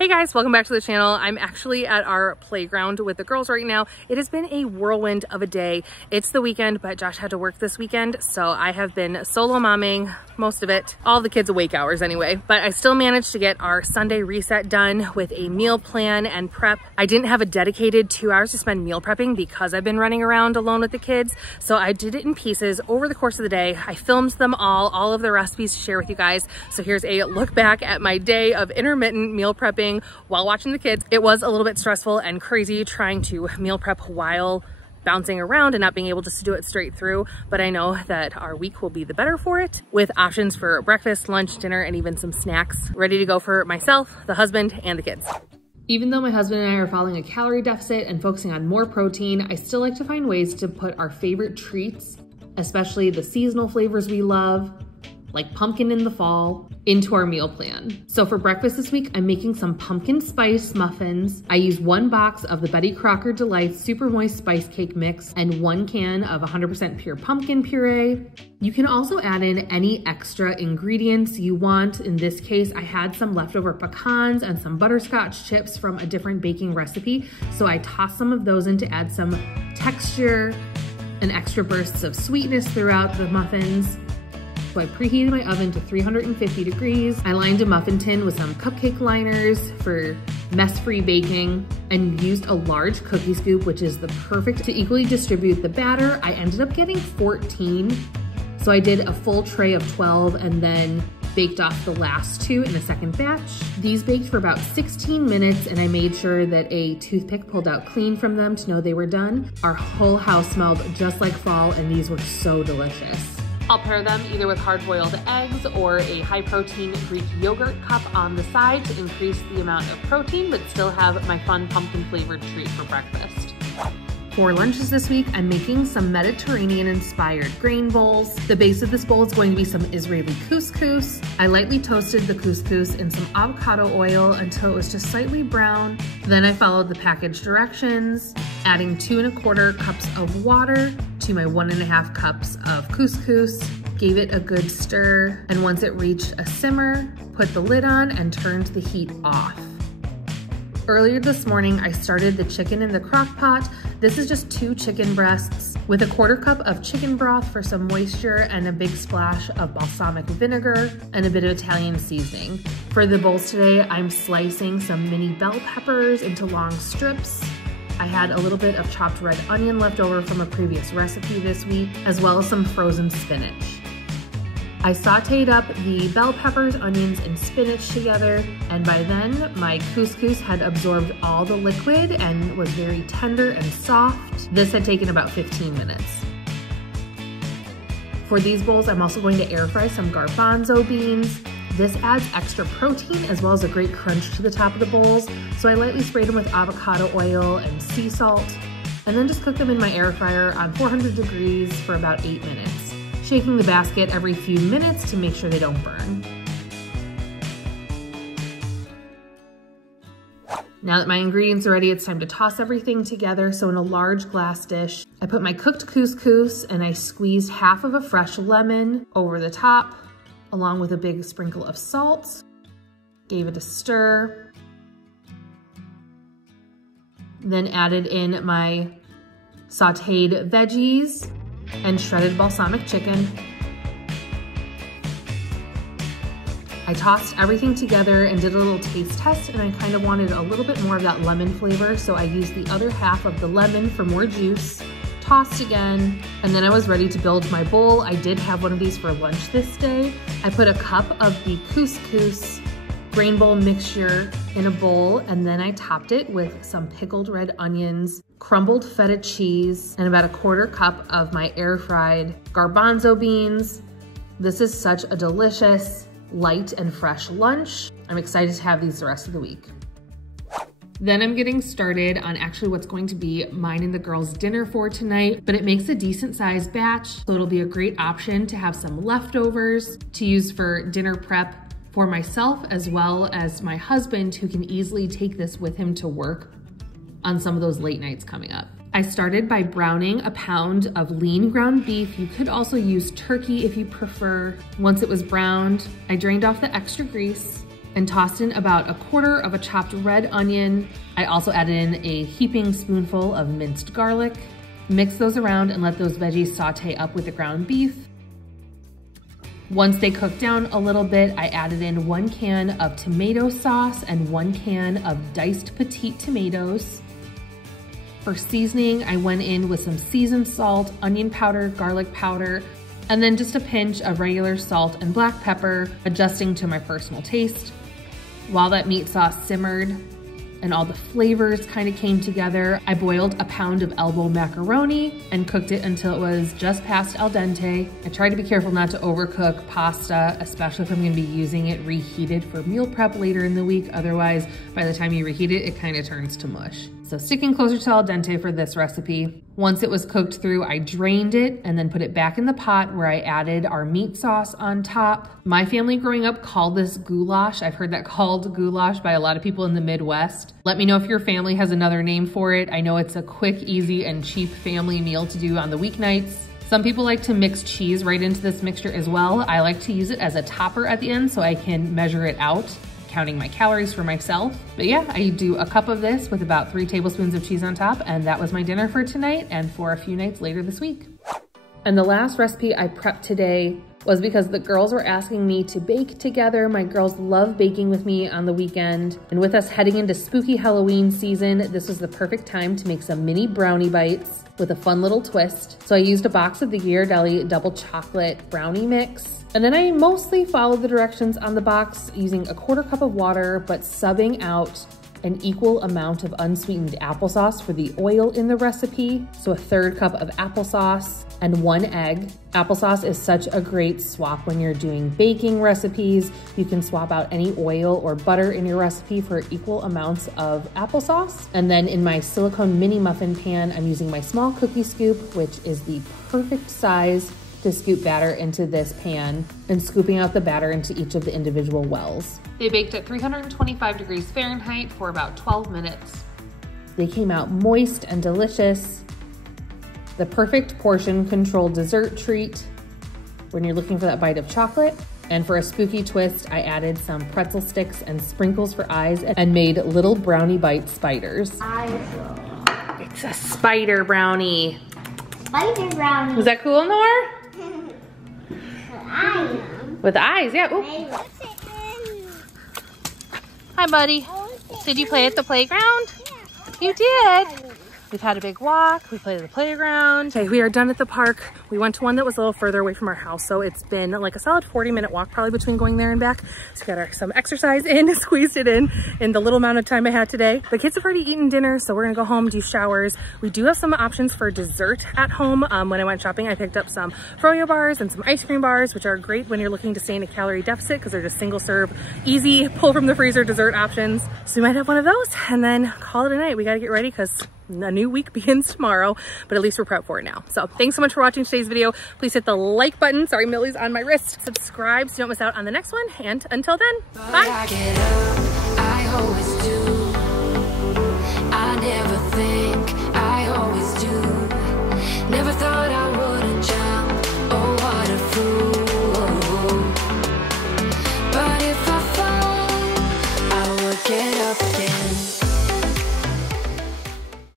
Hey guys, welcome back to the channel. I'm actually at our playground with the girls right now. It has been a whirlwind of a day. It's the weekend, but Josh had to work this weekend, so I have been solo momming most of it, all the kids' awake hours anyway. But I still managed to get our Sunday reset done with a meal plan and prep. I didn't have a dedicated 2 hours to spend meal prepping because I've been running around alone with the kids, so I did it in pieces over the course of the day. I filmed them all of the recipes to share with you guys. So here's a look back at my day of intermittent meal prepping while watching the kids. It was a little bit stressful and crazy trying to meal prep while bouncing around and not being able to do it straight through, but I know that our week will be the better for it, with options for breakfast, lunch, dinner, and even some snacks ready to go for myself, the husband, and the kids. Even though my husband and I are following a calorie deficit and focusing on more protein, I still like to find ways to put our favorite treats, especially the seasonal flavors we love, like pumpkin in the fall, into our meal plan. So for breakfast this week, I'm making some pumpkin spice muffins. I use 1 box of the Betty Crocker Delights Super Moist Spice Cake Mix and 1 can of 100% pure pumpkin puree. You can also add in any extra ingredients you want. In this case, I had some leftover pecans and some butterscotch chips from a different baking recipe. So I tossed some of those in to add some texture and extra bursts of sweetness throughout the muffins. So I preheated my oven to 350 degrees. I lined a muffin tin with some cupcake liners for mess-free baking and used a large cookie scoop, which is the perfect to equally distribute the batter. I ended up getting 14. So I did a full tray of 12 and then baked off the last 2 in a second batch. These baked for about 16 minutes and I made sure that a toothpick pulled out clean from them to know they were done. Our whole house smelled just like fall and these were so delicious. I'll pair them either with hard-boiled eggs or a high-protein Greek yogurt cup on the side to increase the amount of protein, but still have my fun pumpkin-flavored treat for breakfast. For lunches this week, I'm making some Mediterranean-inspired grain bowls. The base of this bowl is going to be some Israeli couscous. I lightly toasted the couscous in some avocado oil until it was just slightly brown. Then I followed the package directions, adding 2 1/4 cups of water to my 1 1/2 cups of couscous, gave it a good stir, and once it reached a simmer, put the lid on and turned the heat off. Earlier this morning, I started the chicken in the crock pot. This is just 2 chicken breasts with a 1/4 cup of chicken broth for some moisture and a big splash of balsamic vinegar and a bit of Italian seasoning. For the bowls today, I'm slicing some mini bell peppers into long strips. I had a little bit of chopped red onion left over from a previous recipe this week, as well as some frozen spinach. I sauteed up the bell peppers, onions, and spinach together, and by then my couscous had absorbed all the liquid and was very tender and soft. This had taken about 15 minutes. For these bowls, I'm also going to air fry some garbanzo beans. This adds extra protein as well as a great crunch to the top of the bowls, so I lightly sprayed them with avocado oil and sea salt, and then just cooked them in my air fryer on 400 degrees for about 8 minutes, shaking the basket every few minutes to make sure they don't burn. Now that my ingredients are ready, it's time to toss everything together. So in a large glass dish, I put my cooked couscous and I squeezed half of a fresh lemon over the top, along with a big sprinkle of salt, gave it a stir, then added in my sauteed veggies and shredded balsamic chicken. I tossed everything together and did a little taste test, and I kind of wanted a little bit more of that lemon flavor, so I used the other half of the lemon for more juice, tossed again, and then I was ready to build my bowl. I did have one of these for lunch this day. I put a cup of the couscous grain bowl mixture in a bowl, and then I topped it with some pickled red onions, crumbled feta cheese, and about a 1/4 cup of my air fried garbanzo beans. This is such a delicious, light and fresh lunch. I'm excited to have these the rest of the week. Then I'm getting started on actually what's going to be mine and the girls' dinner for tonight, but it makes a decent sized batch, so it'll be a great option to have some leftovers to use for dinner prep for myself as well as my husband, who can easily take this with him to work on some of those late nights coming up. I started by browning a pound of lean ground beef. You could also use turkey if you prefer. Once it was browned, I drained off the extra grease, and tossed in about 1/4 of a chopped red onion. I also added in a heaping spoonful of minced garlic. Mix those around and let those veggies saute up with the ground beef. Once they cooked down a little bit, I added in 1 can of tomato sauce and 1 can of diced petite tomatoes. For seasoning, I went in with some seasoned salt, onion powder, garlic powder, and then just a pinch of regular salt and black pepper, adjusting to my personal taste. While that meat sauce simmered and all the flavors kind of came together, I boiled a pound of elbow macaroni and cooked it until it was just past al dente. I tried to be careful not to overcook pasta, especially if I'm gonna be using it reheated for meal prep later in the week. Otherwise, by the time you reheat it, it kind of turns to mush. So sticking closer to al dente for this recipe. Once it was cooked through, I drained it and then put it back in the pot where I added our meat sauce on top. My family growing up called this goulash. I've heard that called goulash by a lot of people in the Midwest. Let me know if your family has another name for it. I know it's a quick, easy, and cheap family meal to do on the weeknights. Some people like to mix cheese right into this mixture as well. I like to use it as a topper at the end so I can measure it out, counting my calories for myself. But yeah, I do a cup of this with about 3 tablespoons of cheese on top, and that was my dinner for tonight and for a few nights later this week. And the last recipe I prepped today was because the girls were asking me to bake together. My girls love baking with me on the weekend. And with us heading into spooky Halloween season, this was the perfect time to make some mini brownie bites with a fun little twist. So I used a box of the Ghirardelli double chocolate brownie mix. And then I mostly followed the directions on the box using a 1/4 cup of water, but subbing out an equal amount of unsweetened applesauce for the oil in the recipe. So a 1/3 cup of applesauce and 1 egg. Applesauce is such a great swap when you're doing baking recipes. You can swap out any oil or butter in your recipe for equal amounts of applesauce. And then in my silicone mini muffin pan, I'm using my small cookie scoop, which is the perfect size to scoop batter into this pan and scooping out the batter into each of the individual wells. They baked at 325 degrees Fahrenheit for about 12 minutes. They came out moist and delicious. The perfect portion control dessert treat when you're looking for that bite of chocolate. And for a spooky twist, I added some pretzel sticks and sprinkles for eyes and made little brownie bite spiders. It's a spider brownie. Spider brownie. Was that cool, Nor? Eyes. With the eyes, yeah. Ooh. Hi, buddy. Did you play at the playground? You did. We've had a big walk. We played at the playground. Okay, we are done at the park. We went to one that was a little further away from our house, so it's been like a solid 40-minute walk probably between going there and back. So we got some exercise in, squeezed it in the little amount of time I had today. The kids have already eaten dinner, so we're gonna go home, do showers. We do have some options for dessert at home. When I went shopping, I picked up some froyo bars and some ice cream bars, which are great when you're looking to stay in a calorie deficit because they're just single serve, easy, pull from the freezer dessert options. So we might have one of those and then call it a night. We gotta get ready because a new week begins tomorrow, but at least we're prepped for it now. So thanks so much for watching today's video. Please hit the like button. Sorry, Millie's on my wrist. Subscribe so you don't miss out on the next one. And until then, bye. I always do. I never think